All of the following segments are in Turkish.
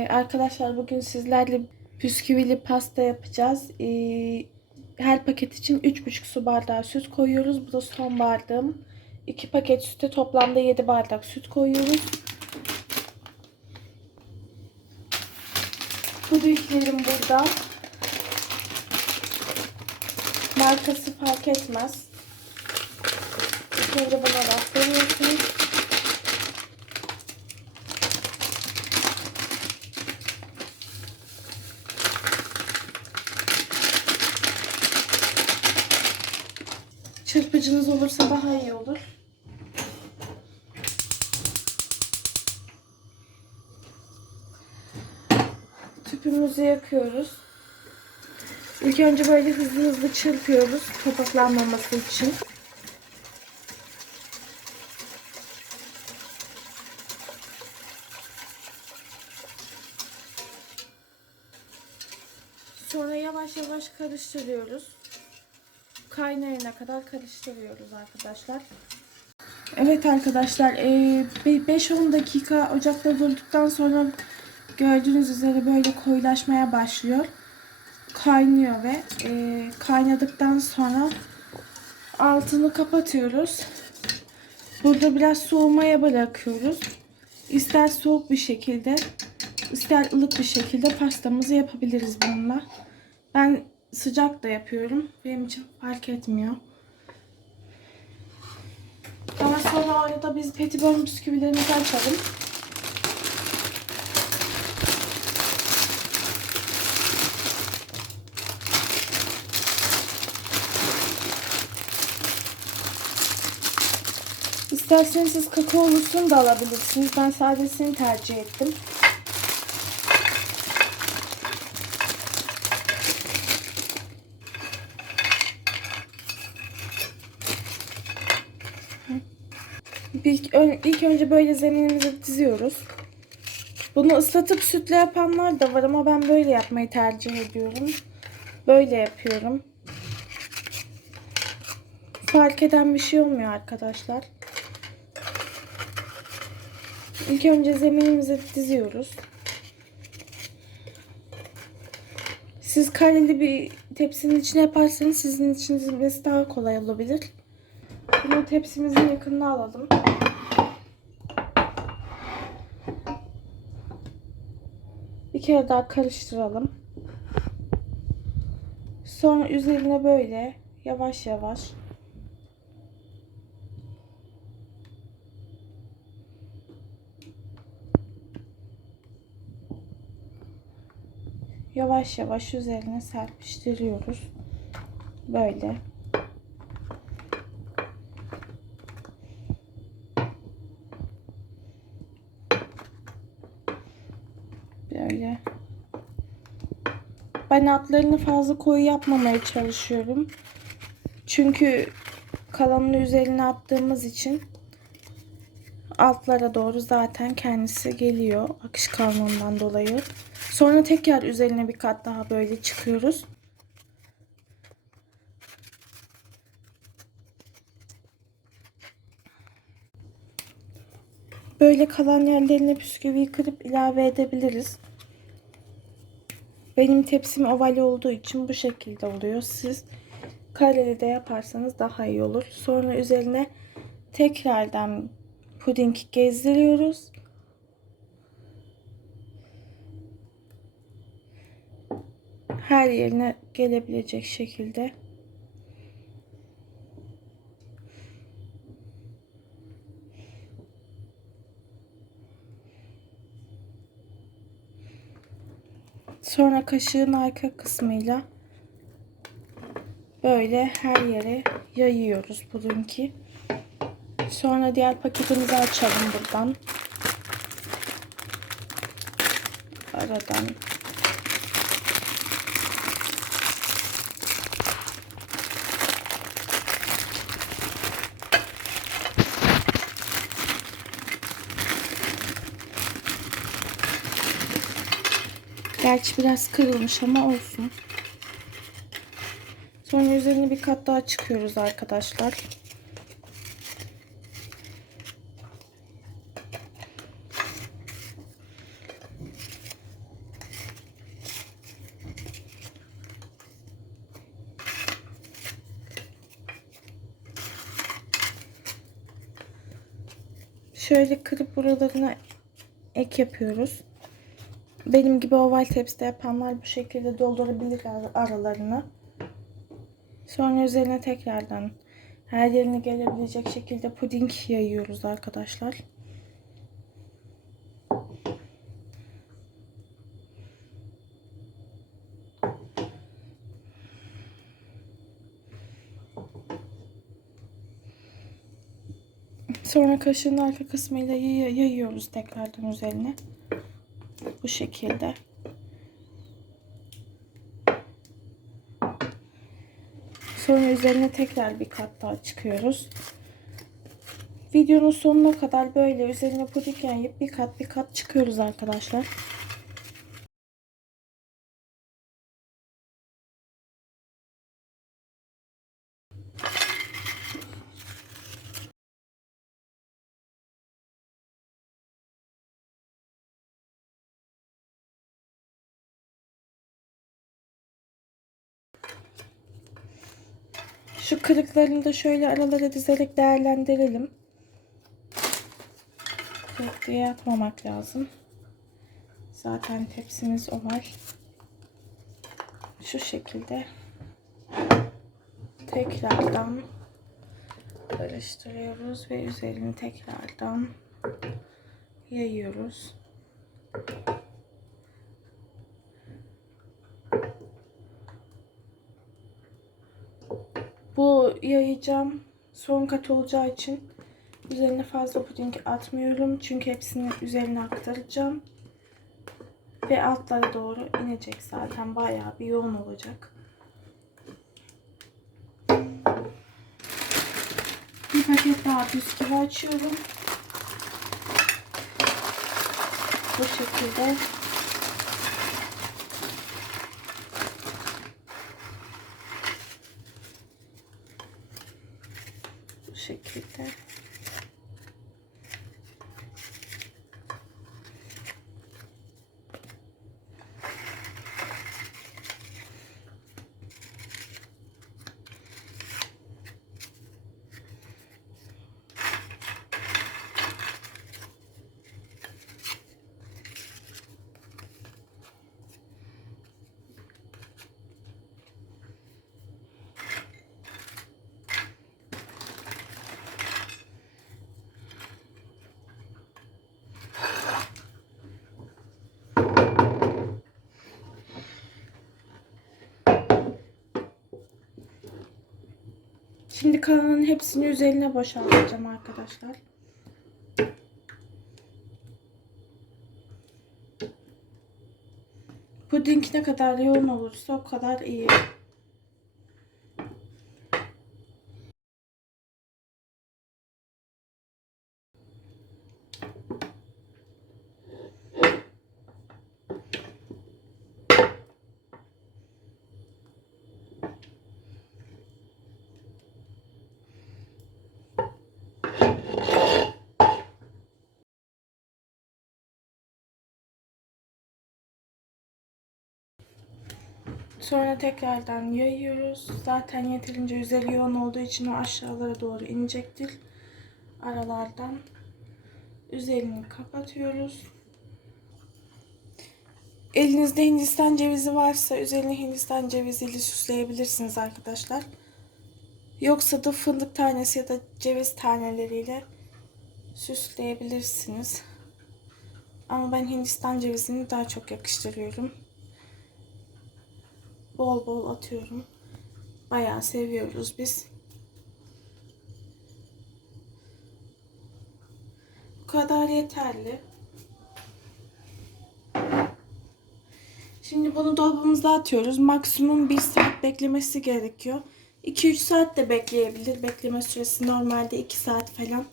Ee, arkadaşlar bugün sizlerle bisküvili pasta yapacağız. Ee, her paket için 3,5 su bardağı süt koyuyoruz. Bu da son bardağım. 2 paket süte toplamda 7 bardak süt koyuyoruz. Pudinglerim burada. Markası fark etmez. İlk önce buna rastlanıyorsunuz. Çırpıcınız olursa daha iyi olur. Tüpümüzü yakıyoruz. İlk önce böyle hızlı hızlı çırpıyoruz topaklanmaması için. Sonra yavaş yavaş karıştırıyoruz. Kaynayana kadar karıştırıyoruz arkadaşlar. Evet arkadaşlar 5-10 dakika ocakta durduktan sonra gördüğünüz üzere böyle koyulaşmaya başlıyor. Kaynıyor ve e, kaynadıktan sonra altını kapatıyoruz. Burada biraz soğumaya bırakıyoruz. İster soğuk bir şekilde ister ılık bir şekilde pastamızı yapabiliriz bununla. Ben sıcak da yapıyorum. Benim için fark etmiyor. Ama sonra arada biz petibon bisküvilerimizi açalım. İsterseniz siz kakaolusunu da alabilirsiniz. Ben sadesini tercih ettim. İlk, ilk önce böyle zeminimizi diziyoruz. Bunu ıslatıp sütle yapanlar da var ama ben böyle yapmayı tercih ediyorum. Böyle yapıyorum. Fark eden bir şey olmuyor arkadaşlar. İlk önce zeminimizi diziyoruz. Siz kareli bir tepsinin içine yaparsanız sizin için dizmesi daha kolay olabilir. Bunu tepsimizin yakınına alalım. Bir kere daha karıştıralım. Sonra üzerine böyle yavaş yavaş yavaş yavaş üzerine serpiştiriyoruz. Böyle. Böyle. Ben altlarını fazla koyu yapmamaya çalışıyorum. Çünkü kalanını üzerine attığımız için altlara doğru zaten kendisi geliyor akışkanlığından dolayı. Sonra tekrar üzerine bir kat daha böyle çıkıyoruz. Böyle kalan yerlerine bisküviyi kırıp ilave edebiliriz. Benim tepsim oval olduğu için bu şekilde oluyor. Siz kareli de yaparsanız daha iyi olur. Sonra üzerine tekrardan puding gezdiriyoruz. Her yerine gelebilecek şekilde. Sonra kaşığın arka kısmıyla böyle her yere yayıyoruz pudingi. Sonra diğer paketimizi açalım buradan. Aradan Gerçi biraz kırılmış ama olsun. Sonra üzerine bir kat daha çıkıyoruz arkadaşlar. Şöyle kırıp buralarına ek yapıyoruz. Benim gibi oval tepside yapanlar bu şekilde doldurabilir ar- aralarını. Sonra üzerine tekrardan her yerine gelebilecek şekilde puding yayıyoruz arkadaşlar. Sonra kaşığın arka kısmıyla yay- yayıyoruz tekrardan üzerine. Bu şekilde. Sonra üzerine tekrar bir kat daha çıkıyoruz. Videonun sonuna kadar böyle üzerine puding yayıp bir kat bir kat çıkıyoruz arkadaşlar. Şu kırıklarını da şöyle aralara dizerek değerlendirelim. Çok diye yapmamak lazım. Zaten tepsimiz oval. Şu şekilde tekrardan karıştırıyoruz ve üzerini tekrardan yayıyoruz. Bu yayacağım son kat olacağı için üzerine fazla puding atmıyorum. Çünkü hepsini üzerine aktaracağım. Ve altlara doğru inecek zaten. Bayağı bir yoğun olacak. Bir paket daha bisküvi açıyorum. Bu şekilde. Bu şekilde. Şimdi kalanın hepsini üzerine boşaltacağım arkadaşlar. Puding ne kadar yoğun olursa o kadar iyi. Sonra tekrardan yayıyoruz. Zaten yeterince üzeri yoğun olduğu için o aşağılara doğru inecektir. Aralardan. Üzerini kapatıyoruz. Elinizde Hindistan cevizi varsa üzerine Hindistan ceviziyle süsleyebilirsiniz arkadaşlar. Yoksa da fındık tanesi ya da ceviz taneleriyle süsleyebilirsiniz. Ama ben Hindistan cevizini daha çok yakıştırıyorum. Bol bol atıyorum. Bayağı seviyoruz biz. Bu kadar yeterli. Şimdi bunu dolabımıza atıyoruz. Maksimum 1 saat beklemesi gerekiyor. 2-3 saat de bekleyebilir. Bekleme süresi normalde 2 saat falan.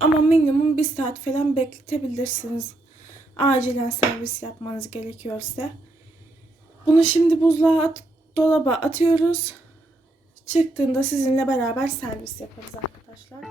Ama minimum 1 saat falan bekletebilirsiniz. Acilen servis yapmanız gerekiyorsa. Bunu şimdi buzluğa at, dolaba atıyoruz. Çıktığında sizinle beraber servis yaparız arkadaşlar.